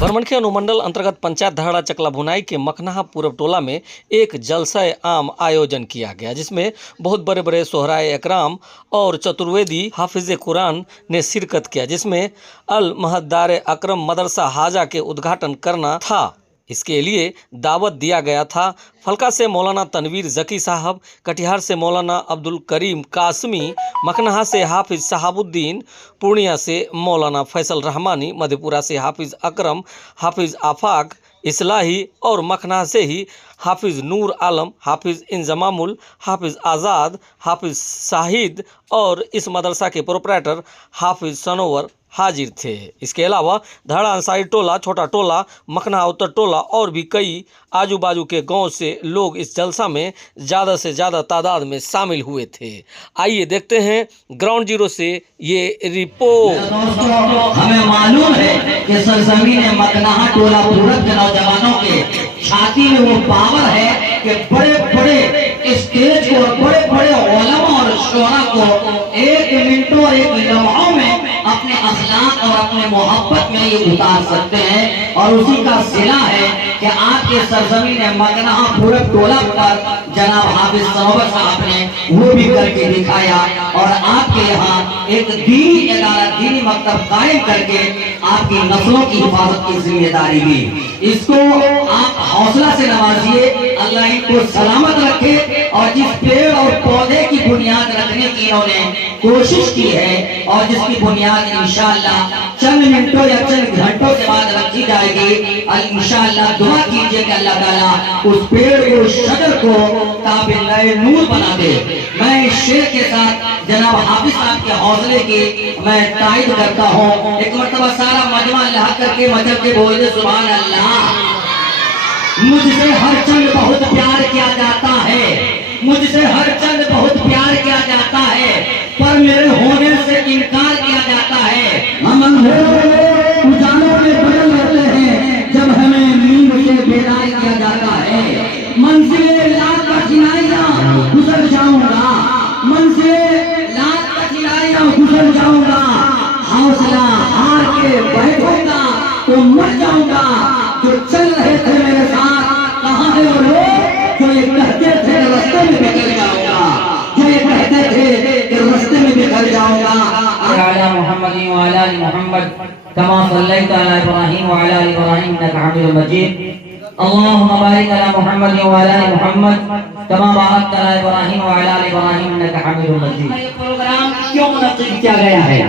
बरमनखी अनुमंडल अंतर्गत पंचायत धड़ा चकला भुनाई के मखनाहा पूरब टोला में एक जलसा आम आयोजन किया गया, जिसमें बहुत बड़े बड़े सोहराए एकराम और चतुर्वेदी हाफिज कुरान ने शिरकत किया, जिसमें अल महदार अकरम मदरसा हाजा के उद्घाटन करना था। इसके लिए दावत दिया गया था। फलका से मौलाना तनवीर जकी साहब, कटिहार से मौलाना अब्दुल करीम कासमी, मखनाहा से हाफिज शहाबुद्दीन, पूर्णिया से मौलाना फैसल रहमानी, मधेपुरा से हाफिज अकरम, हाफिज आफाक इस्लाही और मखनाहा से ही हाफिज नूर आलम, हाफिज इंजमामुल, हाफिज आज़ाद, हाफिज शाहिद और इस मदरसा के प्रोपराइटर हाफिज सनोवर हाजिर थे। इसके अलावा धड़ा अंसारी टोला, छोटा टोला, मखनाहा उत्तर टोला और भी कई आजू बाजू के गांव से लोग इस जलसा में ज़्यादा से ज़्यादा तादाद में शामिल हुए थे। आइए देखते हैं ग्राउंड जीरो से ये रिपोर्ट। हमें मालूम है कि सरजमीन मखनाहा टोला पूरब के नौजवानों के छाती में वो पावर है कि बड़े बड़े स्टेज को, बड़े बड़े उलमा और शोरा को एक मिनटों और एक लम्हों में अपने अखलाक और अपने मोहब्बत में ये उतार सकते हैं। और उसी का सिला है कि आपके सरजमीन मखनाहा पूरब टोला पर जनाब हाफिज सनोवर साहब ने वो भी करके दिखाया और आपके यहाँ एक दीनी इदारा, दीनी मकतब कायम करके आपकी नस्लों की हिफाजत की जिम्मेदारी ली। इसको आप हौसला से नवाजिए, अल्लाह इनको सलामत रखे। और जिस पेड़ और पौधे की बुनियाद रखने की इन्होंने कोशिश की है और जिसकी बुनियाद इंशाअल्लाह चंद मिनटों या चंद घंटों के बाद रखी जाएगी, इंशाअल्लाह दुआ कीजिए कि अल्लाह ताला उस पेड़ को, उस शजर को काबिल नूर बना दे। मैं इस शेर के साथ जनाब हाफिज साहब के हौसले की मैं तायद करता हूँ। एक मरतबा सारा मजमा लहा करके मजब के बोल दे सुभान अल्लाह। मुझसे हर चंद बहुत प्यार किया जाता है, मुझसे हर चंद बहुत प्यार किया जाता है, पर मेरे होने से इनकार किया जाता है। हम उजालों में बदल जाते हैं जब हमें नींद से बेदार किया जाता है। मंजिलें लाख कठिनाइयां गुजर जाऊंगा, मंजिलें लाख कठिनाइयां गुजर जाऊंगा, हौसला हार के बैठूंगा तो मर जाऊंगा। जो चल रहे थे मेरे साथ कहाँ है वो लोग जो ये कहते थे रास्ते में निकल जाऊंगा, जो ये कहते थे कि रास्ते में निकल जाऊंगा। अला मुहम्मद व अला आलि मुहम्मद कमा सल्लैता अला इब्राहीम व अला आलि इब्राहीम इन्नका हमीदुम मजीद। अल्लाहुम्मा बारिक अला मुहम्मद व अला आलि मुहम्मद कमा बारकता अला इब्राहीम व अला आलि इब्राहीम इन्नका हमीदुम मजीद। ये प्रोग्राम क्यों मुनक़्क़िद किया गया है?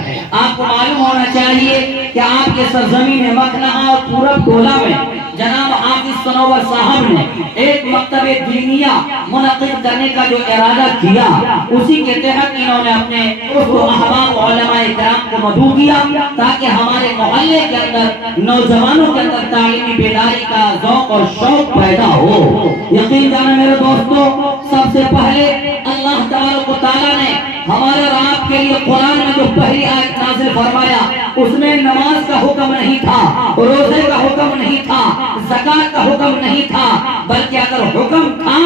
आपको मालूम होना चाहिए कि आपके सरजमीन मखनाहा और पूरब टोला में जनाब हाफिज सनोवर साहब ने एक मकतबे दीनिया मुनक़्क़िद करने का जो इरादा किया, उसी के तहत इन्होंने अपने अहबाब उलमा इकराम को मदऊ किया ताकि हमारे मोहल्ले के अंदर नौजवानों के अंदर तालीमी बेदारी का ज़ौक़ और शौक़ पैदा हो। यकीन जाने मेरे दोस्तों, सबसे पहले अल्लाह ताला ने हमारे और आपके लिए कुरान में जो पहली आयत नाज़िल फरमाया उसमें नमाज का हुक्म नहीं था, रोजे का हुक्म नहीं था, ज़कात का हुक्म नहीं था, बल्कि अगर हुक्म था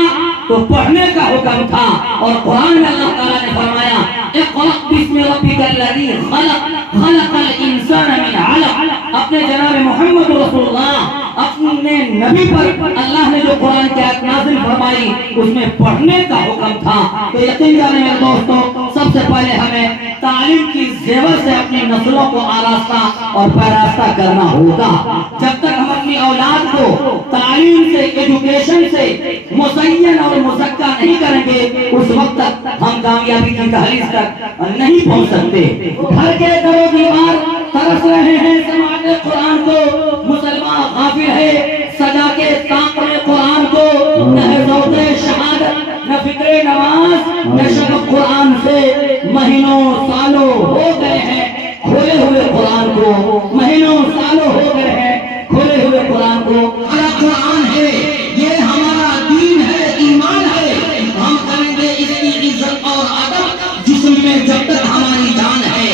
तो पढ़ने का हुक्म था। और कुरान में अल्लाह ताला ने फरमाया इक़रा बिस्मि रब्बिकल लज़ी खलक़ खलक़ल इंसाना मिन अलक़। अपने जनाब मोहम्मद रसूलुल्लाह अपने नबी पर अल्लाह ने जो कुरान की आयत नाज़िल फरमाई उसमें पढ़ने का हुक्म था। तो यकीन जाने मेरे दोस्तों, सबसे पहले हमें तालीम की ज़ेवर से अपनी नस्लों को आरास्ता और पैरास्ता करना होगा। जब तक हम अपनी औलाद को तालीम से, एजुकेशन से मुज़य्यन और मुज़क्का नहीं करेंगे, उस वक्त तक हम कामयाबी की दहलीज तक नहीं पहुंच सकते। घर के दरो दीवार तरस रहे हैं समाज कुरान को, मुसलमान गाफिल है सजा के ताक रहे कुरान को, न है ज़ौक़े शहादत, न फिक्रे नमाज, न शगफ कुरान से। महीनों सालों हो गए हैं खोले हुए कुरान को, महीनों सालों हो गए हैं खोले हुए कुरान को। हमारा कुरान है, ये हमारा दीन है, ईमान है। हम करेंगे इसकी इज्जत और अदब जिसमें जब तक हमारी जान है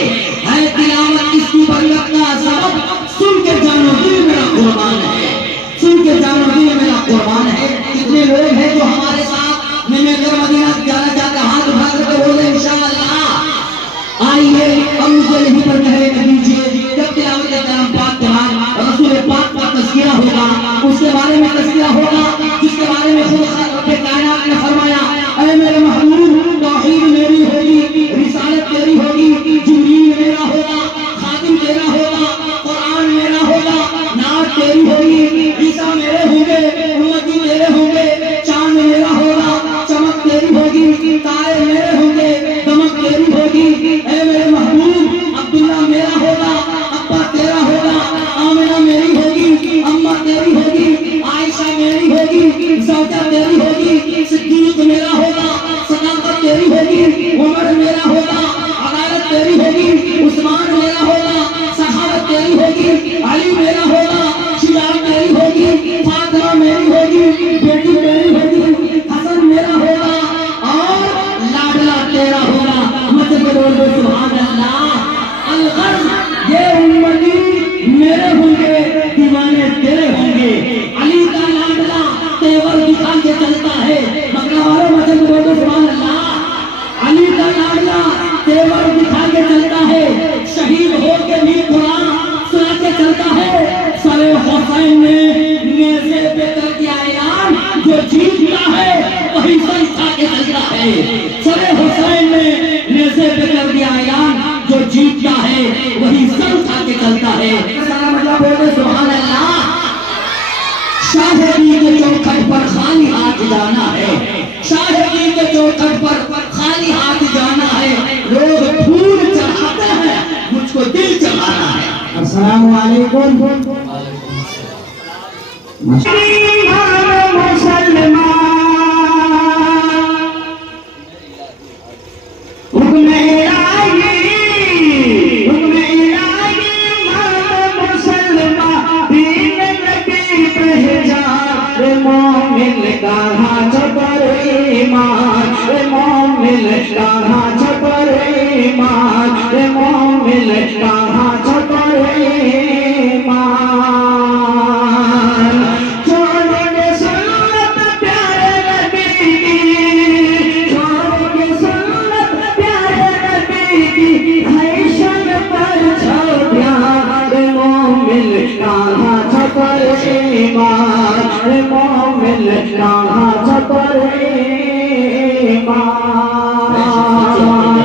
तिलावत इसकी बरकत का सबब। सुन के जानो दिल मेरा कुर्बान है, सुन के जानो दिल मेरा कुर्बान है। कितने लोग हैं जो हमारे साथ मदीना जाना है। बोले सुभान अल्लाह। शाहदी के चौखट पर खाली हाथ जाना है, शाहदी के चौखट पर खाली हाथ जाना है। लोग फूल चढ़ाते हैं, मुझको दिल चढ़ाना है। अस्सलाम वालेकुम।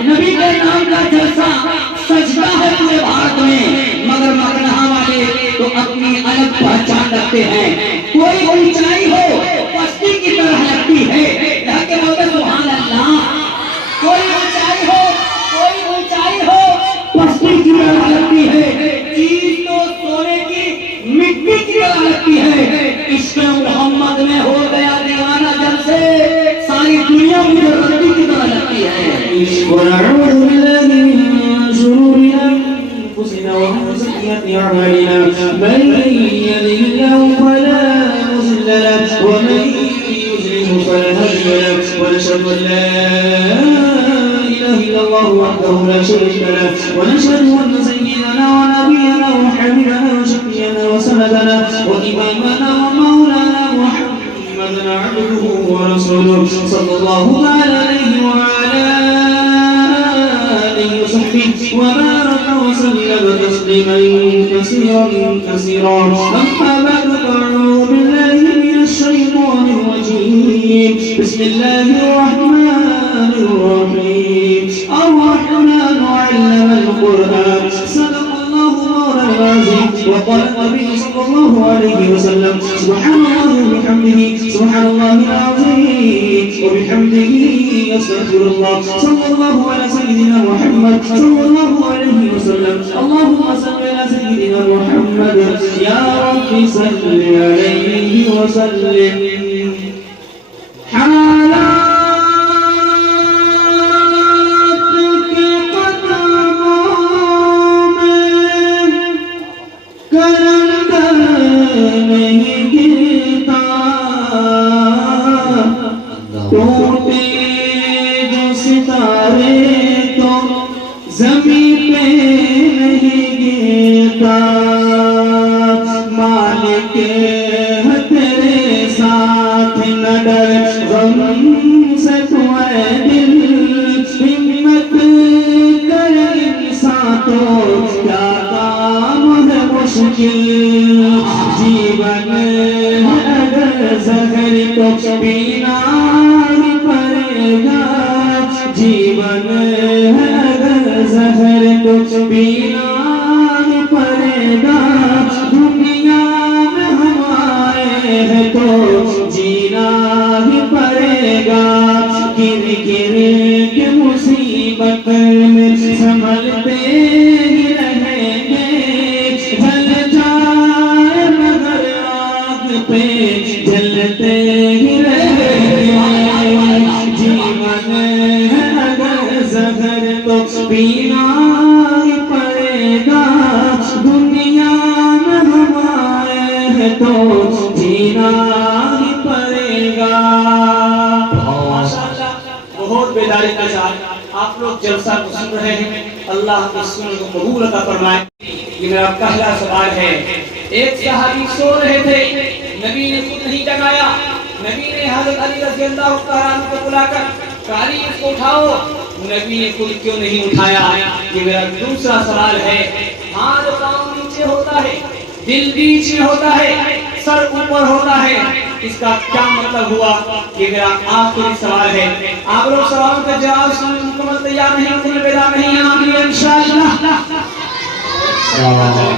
नबी के नाम का जलसा सजदा है पूरे भारत में, मगर मगरहा वाले तो अपनी अलग पहचान रखते हैं। कोई ऊंचाई हो पस्ती की तरह लगती है, के बोलते सुभान अल्लाह। कोई ऊंचाई हो पस्ती की तरह लगती है, चीज तो सोने की मिट्टी की तरह लगती है। इश्क़ मोहम्मद में हो गया दीवाना जब से सारी दुनिया मुझे रद्दी की तरह लगती है। ونعوذ بالله من شرور أنفسنا ومن سيئات أعمالنا من يهده الله فلا مضل له ومن يضلل فلا هادي له ونشهد أن لا إله إلا الله وحده لا شريك له ونشهد أن سيدنا ونبينا وحبيبنا وشفيعنا وسندنا وإمامنا ومولانا محمدا عبده ورسوله صلى الله عليه وعلى آله وصحبه وبارك وسلم تسليما كثيرا أما بعد فأعوذ بالله من الشيطان الرجيم بسم الله الرحمن الرحيم الرحمن علم القرآن صدق الله مولانا العظيم وقال النبي صلى الله عليه وسلم سبحان الله وبحمده سبحان الله العظيم وبحمده أستغفر الله صلى الله على سيدنا محمد صلى الله عليه وسلم اللهم صل على سيدنا محمد يا رب صل عليه وسلم ٹوٹے جو ستارے تو زمین پہ نہیں گرتا مالک ہے تیرے ساتھ نہ ڈر غم سے تو اے دل ہمت کر انسان تو کیا کام ہے مشکل جیون اگر زہر تو پینا جیون اگر زہر کچھ پینا ہی پڑے گا دنیا میں ہم آئے ہیں تو جینا ہی پڑے گا گر گر کے مصیبت میں سنبھلتے ہی رہیں گے جل جائے مگر آگ پہ جلتے ہی رہیں گے جیون زہر تو پینا ہی پڑے گا دنیا میں ہم آئے ہیں تو جینا ہی پڑے گا۔ ماشاءاللہ بہت بیداری کے ساتھ آپ لوگ جلسہ کو سن رہے ہیں، اللہ کی سنت کو قبول عطا فرمائے۔ یہ میرا پہلا سوال ہے۔ ایک صحابی سو رہے تھے، نبی نے خود نہیں جگایا، نبی نے حضرت علی رضی اللہ عنہ کو بلا کر کاری اس کو اٹھاؤ، نبی نے خود کیوں نہیں اٹھایا؟ یہ میرا دوسرا سوال ہے۔ ہاتھ پاؤں نیچے ہوتا ہے، دل بیچ میں ہوتا ہے، سر اوپر ہوتا ہے، اس کا کیا مطلب ہوا؟ یہ میرا آخری سوال ہے۔ آپ لوگ سوالوں کے جواب سننے مکمل تیار نہیں، مکمل بیدار نہیں ہیں؟ آمین انشاءاللہ۔ चल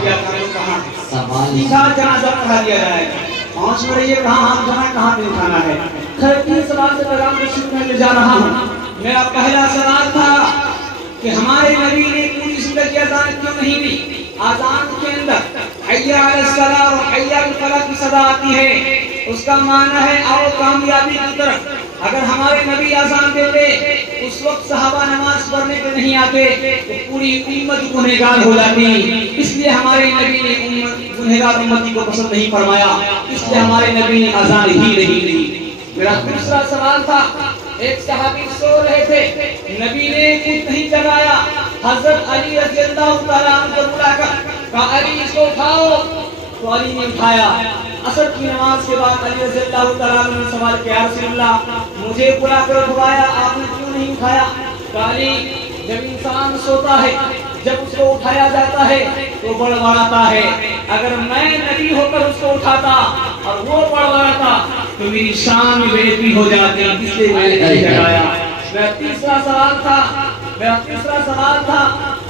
गया था तो कहाँ सवाल सीधा जनाजा पढ़ा दिया जाएगा। 5 मिनट ये कहाँ हाथ उठाना कहाँ नहीं उठाना है। खैर 3 सवाल से पैगाम को शुरू में ले जा रहा हूँ। मेरा पहला सवाल था कि हमारे नबी ने पूरी जिंदगी अजान क्यों नहीं दी। आजान के अंदर हैया अलस सलाह और हैया अल फलाह की सदा आती है, उसका माना है आओ कामयाबी की तरफ। अगर हमारे नबी आजान देते उस वक्त सहाबा नमाज पढ़ने के नहीं आते तो पूरी उम्मत गुनहगार हो जाती। इसलिए हमारे नबी ने गुनहगार उम्मती को पसंद नहीं फरमाया, इसलिए हमारे नबी ने आजान ही नहीं दी। मेरा दूसरा सवाल था, एक सहाबी सो रहे थे, नबी ने कुछ नहीं जगाया। हजरत अली रज़ियल्लाहु तआला अन्हु को बुलाकर कहा अली इसको उठाओ, तो अली ने उठाया। असर की नमाज के बाद अली रज़ियल्लाहु तआला अन्हु ने सवाल किया या रसूलल्लाह मुझे बुलाकर उठाया आपने क्यों नहीं उठाया। कहा अली जब इंसान सोता है जब उसको उठाया जाता है तो बड़बड़ाता है, अगर मैं नबी होकर उसको उठाता और वो बड़बड़ाता तो मेरी शान में बेइज्जती हो जाती, इसलिए मैंने नहीं जगाया। मेरा तीसरा सवाल था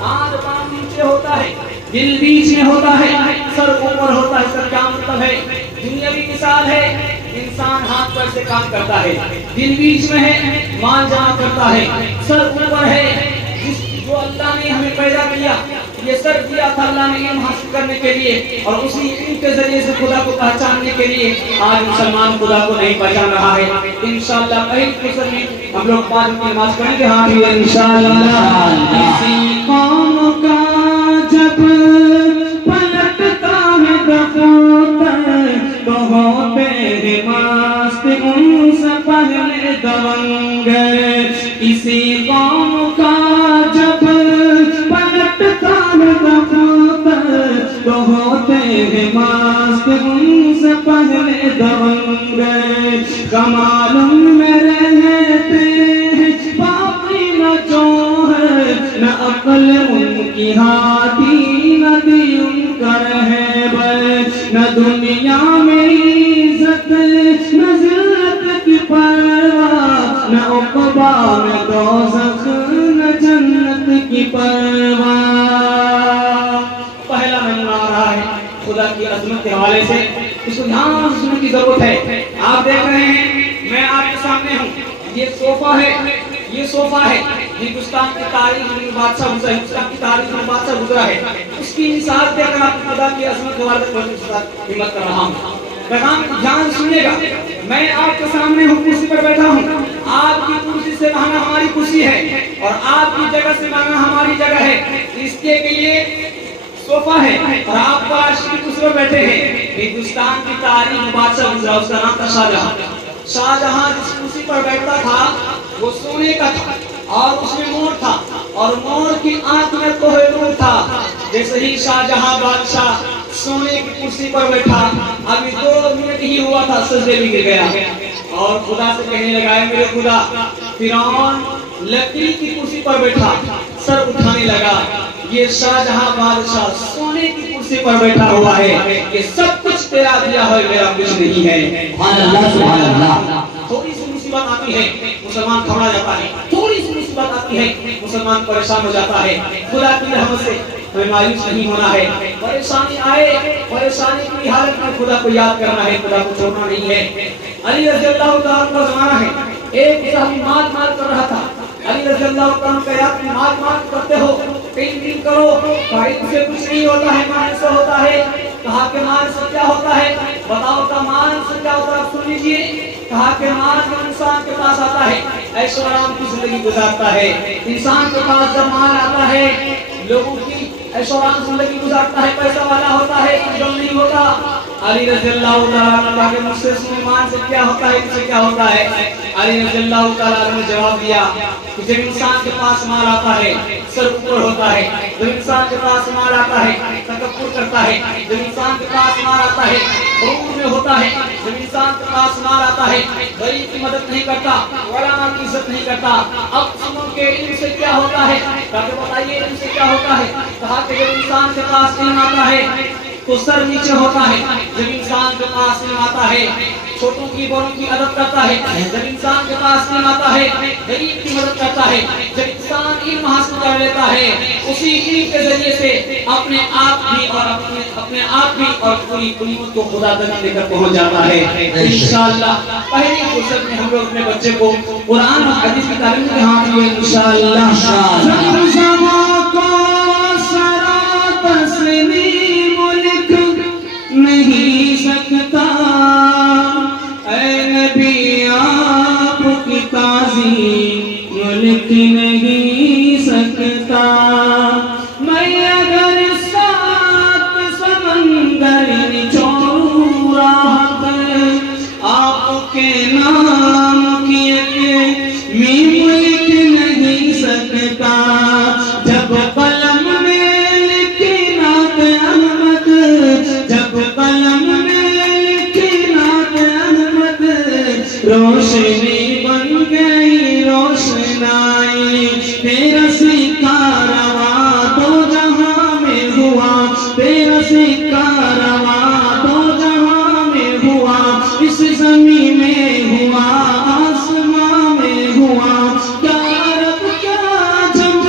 आंख पाँव नीचे होता है, दिल बीच में होता है, सर ऊपर होता है, इसका क्या मतलब है। दुनियावी मिसाल है, इंसान हाथ पैर से काम करता है, दिल बीच में है, माल जमा करता है, सर ऊपर है। जो अल्लाह ने हमें पैदा किया, ये सर दिया था अल्लाह ने इल्म हासिल करने के लिए और उसी इल्म के जरिए से खुदा को पहचानने के लिए। आज मुसलमान खुदा को नहीं पहचान रहा है। इंशाअल्लाह पहली फजर में हम लोग 5 वक्त की नमाज पढ़ेंगे। हाँ भी इंशाअल्लाह। किसी कौम का जब पलटता है दफ्तर तो होते हैं मस्त उनसे पहले दबंग। किसी कौम का जब पलटता है दफ्तर तो होते हैं मस्त उनसे पहले दबंग। कमाल में रहते हैं बाकी न जो है न अकल उनकी हाथी न दी उनका रहबर, न दुनिया में इज्जत न जिल्लत की परवाह, न उक़बा में दोज़ख न जन्नत की परवाह। पहला नमूना आ रहा है खुदा की अज़मत के हवाले से, इसको ध्यान से सुनने की जरूरत है। आप देख रहे हैं मैं आपके सामने हूँ, ये सोफा है, ये सोफा है। हिंदुस्तान की तारीख में बादशाह गुजरा, हिंदुस्तान की तारीख में बादशाह गुजरा है, उसकी मिसाल देकर आपको खुदा की अज़मत के हवाले से हिम्मत कर रहा हूँ। पैगाम ध्यान सुनिएगा। मैं आपके सामने हूँ, कुर्सी पर बैठा हूँ, आपकी कुर्सी से मांगना हमारी कुर्सी है और आपकी जगह से मांगना हमारी जगह है। इसके लिए सोफा है और आप बादशाह की कुर्सी पर बैठे हैं। हिंदुस्तान की तारीख में बादशाह गुजरा, उसका नाम था शाहजहां। शाहजहां जिस कुर्सी पर बैठता था वो सोने का था और उसमें मोर था और मोर की आंख में कोहिनूर था। जैसे ही शाहजहां बादशाह सोने की कुर्सी पर बैठा, अभी 2 मिनट ही हुआ था सजदे में गिर गया और खुदा से कहने लगा मेरे खुदा, फिरौन लकड़ी की कुर्सी पर बैठा सर उठाने लगा, ये शाहजहां बादशाह सोने की कुर्सी पर बैठा हुआ है, ये सब कुछ तेरा दिया है, मेरा कुछ नहीं है। सुभान अल्लाह। थोड़ी सी मुसीबत आती है मुसलमान घबरा जाता है, थोड़ी सी मुसीबत आती है मुसलमान परेशान हो जाता है। खुदा की रहमत से हमें मायूस नहीं होना है। परेशानी आए, परेशानी की हालत में खुदा को याद करना है, खुदा को छोड़ना नहीं है। अली रज़ियल्लाहु तआला का जमाना है, एक साहब मार कर रहा था। अली रज़ियल्लाहु तआला का याद मार करते हो, पेंटिंग करो, भाई से कुछ नहीं होता है, मान से होता है। कहा के मान से क्या होता है, बताओ का मान से क्या होता है, सुन लीजिए। कहा के मान जब इंसान के पास आता है ऐशो आराम की जिंदगी गुजारता है। इंसान के पास जब माल आता है लोगों की ऐशो आराम जिंदगी गुजारता है, पैसा वाला होता है, जो नहीं होता। अली रज़ियल्लाहु तआला अन्हु के मुझसे सुने मान से क्या होता है, इससे क्या होता है। अली रज़ियल्लाहु तआला अन्हु ने जवाब दिया कि जब इंसान के पास माल आता है सर ऊपर होता है, जब इंसान के पास माल आता है तकब्बुर करता है, जब इंसान के पास माल आता है गुरूर में होता है, जब इंसान के पास माल आता है गरीब की मदद नहीं करता, उलमा की इज्जत नहीं करता। अब सुनो के इल्म से क्या होता है, ताकि बताइए इल्म से क्या होता है। कहा कि जब इंसान के पास इल्म आता है تو سر نیچے ہوتا ہے. جب انسان کے پاس علم آتا ہے چھوٹوں کی بڑوں کی عدد کرتا ہے. جب انسان کے پاس علم آتا ہے غریب کی مدد کرتا ہے. جب انسان علم حاصل کر لیتا ہے اسی علم کے ذریعے سے اپنے آپ بھی اور پوری امت کو خدا تک لے کر پہنچ جاتا ہے. انشاءاللہ پہلی فرصت میں ہم لوگ اپنے بچے کو قرآن اور حدیث کی تعلیم کے ہاتھ میں انشاءاللہ زمزموں کو سرا تسلیم لکھ نہیں سکتا، اے نبی آپ کی تعظیم لکھ نہیں سکتا. میں اگر سات سمندر نچوڑوں راہ پر آپ کے نام کی میم لکھ نہیں سکتا. جب قلم میں لکھی نعت احمد، جب قلم میں لکھی نعت احمد، روشنی بن گئی روشنائی. تیرا سکہ رواں دو جہاں میں ہوا، تیرا سکہ رواں دو جہاں میں ہوا. اس زمین میں ہوا آسمان میں ہوا. کیا عرب کیا جم،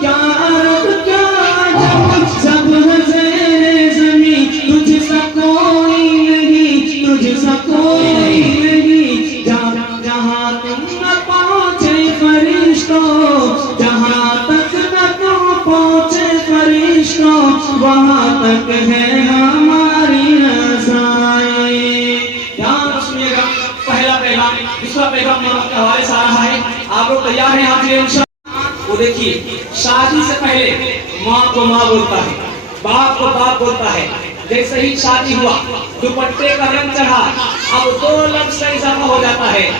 کیا عرب کیا جم، سب ہے زیر زمین. تجھ سا کوئی نہیں، تجھ سا کوئی نہیں. جہاں تم نہ پہنچے فرشتوں، جہاں تک نہ تم پہنچے فرشتوں، وہاں تک ہے ہماری رسائی. دھیان سنیے گا. پہلا پیغام دوسرا پیغام نمک کے حوالے سے آ رہا ہے. آپ لوگ تیار ہیں؟ آپ انشاءاللہ. وہ دیکھیے شادی سے پہلے ماں کو ماں بولتا ہے، باپ کو باپ بولتا ہے. جیسے ہی شادی ہوا دوپٹے کا رنگ چڑھا اب دو لفظ کا اضافہ ہو جاتا ہے.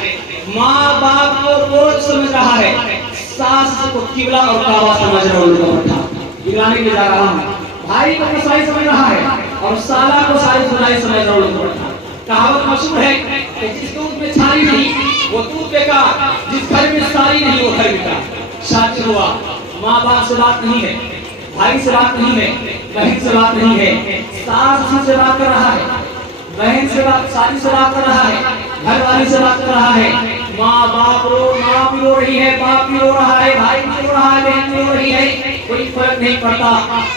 ماں باپ کو بوجھ سمجھ رہا ہے، ساس کو قبلہ اور کعبہ سمجھ رہا ہے. دلانے کے جا رہا ہوں. بھائی کو کسائی سمجھ رہا ہے اور سالہ کو ساری خدائی سمجھ رہا ہے. کہاوت مشہور ہے کہ جس دودھ میں چھالی نہیں وہ دودھ بیکار، جس گھر میں ساری نہیں وہ گھر بیکار. شادی ہوا ماں باپ سے بات نہیں ہے، بھائی سے بات نہیں ہے، بہن سے بات نہیں ہے. ساس سے بات کر رہا ہے، بہن سے بات، سالی سے بات کر رہا ہے، گھر والی سے بات کر رہا ہے. ماں باپ رو، ماں بھی رو رہی ہے، باپ بھی رو رہا ہے، بھائی بھی رو رہا ہے، بہن بھی رو رہی ہے. کوئی فرق نہیں پڑتا.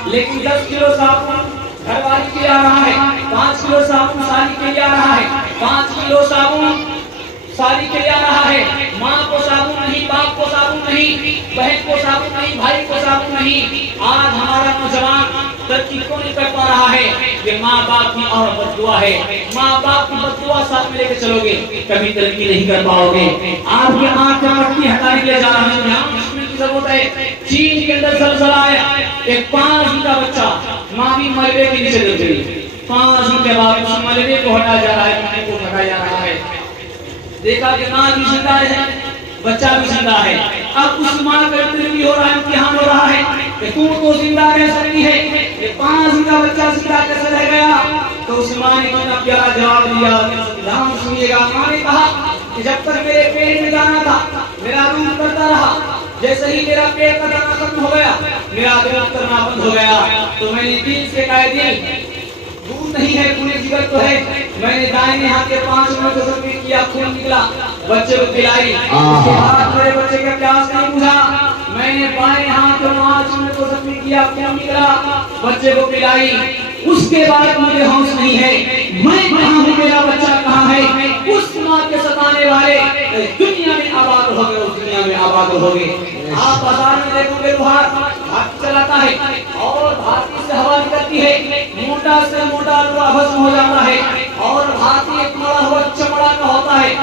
لیکن 10 کلو صابن گھر والی کے لیے آ رہا ہے، 5 کلو صابن سالی کے لیے آ رہا ہے، 5 کلو صابن سالی کے لیے آ رہا ہے. ماں کو صابن نہیں، باپ کو صابن نہیں، بہن کو صابن نہیں، بھائی کو صابن نہیں. آج ہمارا نوجوان ترقی کیوں نہیں کر پا رہا ہے؟ کہ ماں باپ کی اور بد دعا ہے. ماں باپ کی بد دعا ساتھ میں لے کے چلو گے کبھی ترقی نہیں کر پاؤ گے. آپ کے آنکھ کا مٹی ہٹانے کے لیے جا رہے ہیں. یہاں مشکل کی ضرورت ہے. چین کے اندر زلزلہ آیا، ایک 5 دن کا بچہ ماں بھی ملبے کے نیچے گر گئی. 5 دن کے بعد اس ملبے کو ہٹایا جا رہا ہے، ملبے کو ہٹایا جا رہا ہے. دیکھا کہ ماں بھی زندہ ہے، بچہ بھی زندہ ہے. اب اس ماں کا انٹرویو ہو رہا ہے، امتحان ہو رہا ہے کہ تم تو زندہ رہ سکتی ہے، یہ 5 دن کا بچہ زندہ کیسے رہ گیا؟ تو اس ماں نے کتنا پیارا جواب دیا. دھیان سنیے گا. ماں نے کہا کہ جب تک میرے پیٹ میں دانا تھا میرا دودھ کرتا رہا، جیسے ہی میرا پیٹ کا دانا ختم ہو گیا میرا دودھ کرنا بند ہو گیا. تو میں نے دل سے کہہ دیا دودھ نہیں ہے، خون جگر تو ہے. میں نے دائیں ہاتھ کے 5 منٹ کو زخمی کیا، خون نکلا، بچے کو پلائی. اس کے بعد میرے بچے کا پیاس نہیں بجھا. میں نے بائیں ہاتھ کو 5 منٹ کو زخمی کیا، خون نکلا، بچے کو پلائی. اس کے بعد مجھے ہوش نہیں ہے میں کہاں ہوں، میرا بچہ کہاں ہے. اس ماں کے ستانے والے دنیا میں آباد ہو گئے، اس دنیا میں آباد ہو گئے. آپ بازار میں دیکھو گے لوہار ہاتھ چلاتا ہے اور ہاتھی سے ہوا نکلتی ہے، موٹا سے موٹا لوہا بھسم ہو جاتا ہے. اور ہاتھی ایک مڑا ہوا چمڑا کا ہوتا ہے،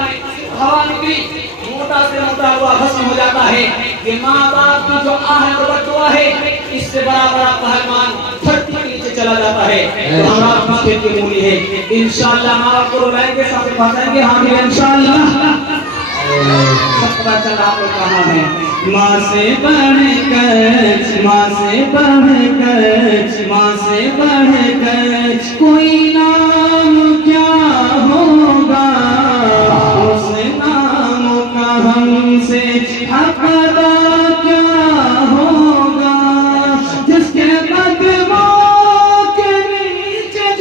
ہوا نکلی موٹا سے موٹا لوہا بھسم ہو جاتا ہے. یہ ماں باپ کی جو آہت و بددعا ہے اس سے بڑا بڑا پہلوان دھرتی کے نیچے چلا جاتا ہے. تو ہمارا مسجد کی مولی ہے. انشاءاللہ ماں باپ کو رائے کے ساتھ پہنچائیں گے. ہاں انشاءاللہ. سب پتا چلا آپ لوگ کہاں ہیں. ماں سے بڑھ کر، ماں سے بڑھ کر، ماں سے بڑھ کر کوئی نام کیا ہوگا. اس نام کا ہم سے حق ادا کیا ہوگا. جس کے قدموں کے نیچے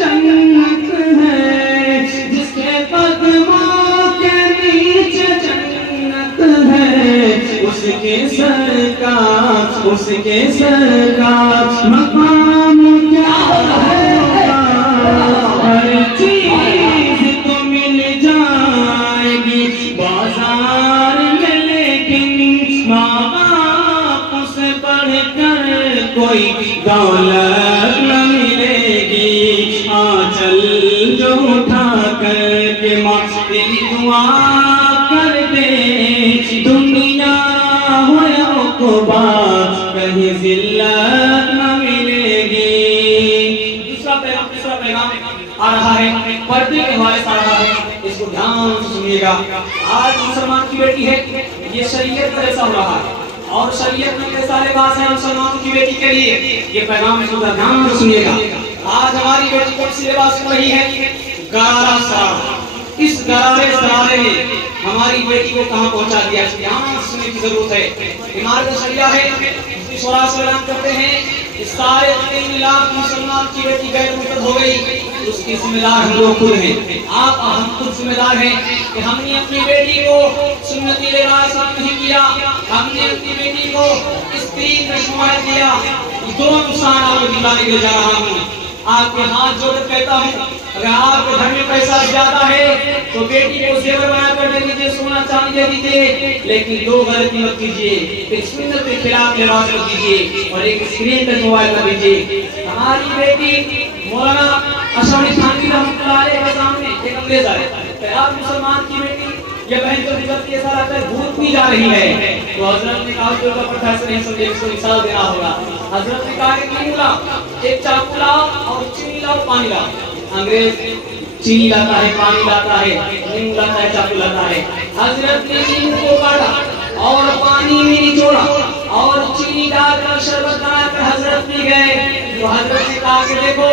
دولت نہ ملے گی آنچل جو اٹھا کر کے ماں تیری دعا کر دے دنیا ہو یا عقبہ کہیں ذلت نہ ملے گی۔ دوسرا پیغام آ رہا ہے، پردے کے حوالے سے آ رہا ہے، اس کو دھیان سے سنیے گا۔ آج مسلمان کی بیٹی ہے، یہ شریعت کا ایسا ہو رہا ہے اور شریعت میں کئی سارے بات ہیں مسلمانوں کی بیٹی کے لیے، یہ پیغام اس کو دھیان سے سنیے گا۔ آج ہماری بیٹی کون سی لباس کر رہی ہے؟ غرارہ سرارہ۔ اس غرارے سرارے نے ہماری بیٹی کو کہاں پہنچا دیا، اس دھیان سے سننے کی ضرورت ہے۔ عمارت شریعہ ہے، شورا سے اعلان کرتے ہیں کہ سارے 3 لاکھ مسلمان کی بیٹی غیر مرتد ہو گئی، اس کی ذمہ دار ہم لوگ خود ہیں، ہم خود ذمہ دار ہیں کہ ہم نے اپنی بیٹی کو سنتی لباس نہیں کیا، ہم نے اپنی بیٹی کو اسکرین میں شمار کیا۔ دو نقصان آپ کو دلانے کے لیے جا رہا ہوں، آپ کے ہاتھ جوڑ کر کہتا ہوں، اگر آپ کے گھر میں پیسہ زیادہ ہے تو بیٹی کو زیور بنا کر دے دیجیے، سونا چاندی دے دیجیے، لیکن 2 غلطی مت کیجیے، ایک سنت کے خلاف لباس مت کیجیے اور ایک اسکرین پر موبائل نہ دیجیے۔ ہماری بیٹی مولانا اشرف تھانوی رحمۃ اللہ علیہ کے سامنے ایک انگریز آئے، آپ مسلمان کی بیٹی یہ بہن جو رزق کے ساتھ آتا ہے بھوت بھی جا رہی ہے، تو حضرت نے کہا جو کا پروفیسر نہیں سمجھے اس کو مثال دینا ہوگا۔ حضرت نے کہا کہ نہیں لاؤ، ایک چاقو لاؤ اور چینی لاؤ، پانی لاؤ۔ انگریز چینی لاتا ہے، پانی لاتا ہے، نیمبو لاتا ہے، چاقو لاتا ہے۔ حضرت نے نیمبو کو کاٹا اور پانی میں نچوڑا اور چینی ڈال کر شربت بنا کر حضرت پی گئے۔ تو حضرت نے کہا کہ دیکھو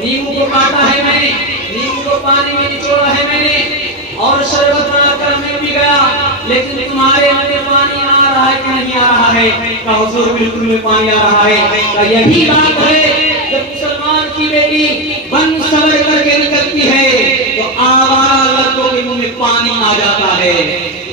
نیمبو کو کاٹا ہے میں نے، نیمبو کو پانی میں نچوڑا ہے میں نے اور شربت بنا کر میں بھی گیا، لیکن تمہارے منہ میں پانی آ رہا ہے کہ نہیں آ رہا ہے؟ کہا حضور بالکل میں پانی آ رہا ہے۔ کہا یہی بات ہے جب مسلمان کی بیٹی بن سور کر کے نکلتی ہے تو آوارہ لڑکوں کے منہ میں پانی آ جاتا ہے۔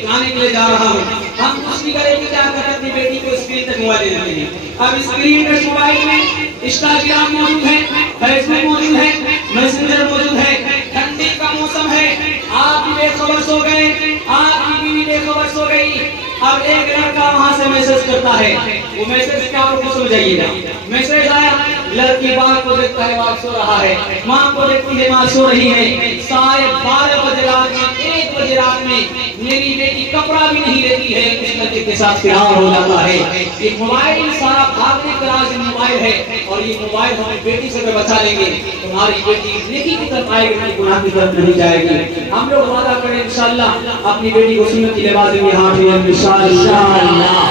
کہانے کے لیے جا رہا ہوں، ہم کچھ بھی کریں گے، کیا کرتے ہیں اپنی بیٹی کو اسکرین تک موبائل دے دیتے ہیں۔ اب اسکرین پر موبائل میں انسٹاگرام موجود ہے، فیس بک موجود ہے، میسنجر موجود ہے، ٹھنڈی کا موسم ہے، آپ بھی بے خبر سو گئے، آپ کی بیوی بے خبر سو گئی۔ اب ایک لڑکا وہاں سے میسج کرتا ہے، وہ میسج کیا آپ کو سمجھائیے گا، میسج آیا، لڑکی باپ کو دیکھتا ہے باپ سو رہا ہے، ماں کو دیکھتی ہے ماں سو رہی ہے، 12:30 بجے رات میں 1 بجے رات میں میری بیٹی کپڑا بھی نہیں لیتی ہے، اس لڑکے کے ساتھ پیار ہو جاتا ہے۔ یہ موبائل سارا بھاگنے کا راز موبائل ہے اور یہ موبائل ہمیں بیٹی سے بچا لیں گے، تمہاری بیٹی نیکی کی طرف آئے گی، گناہ کی طرف نہیں جائے گی۔ ہم لوگ وعدہ کریں انشاءاللہ اپنی بیٹی کو سنت کی لباس میں ہاتھ میں انشاءاللہ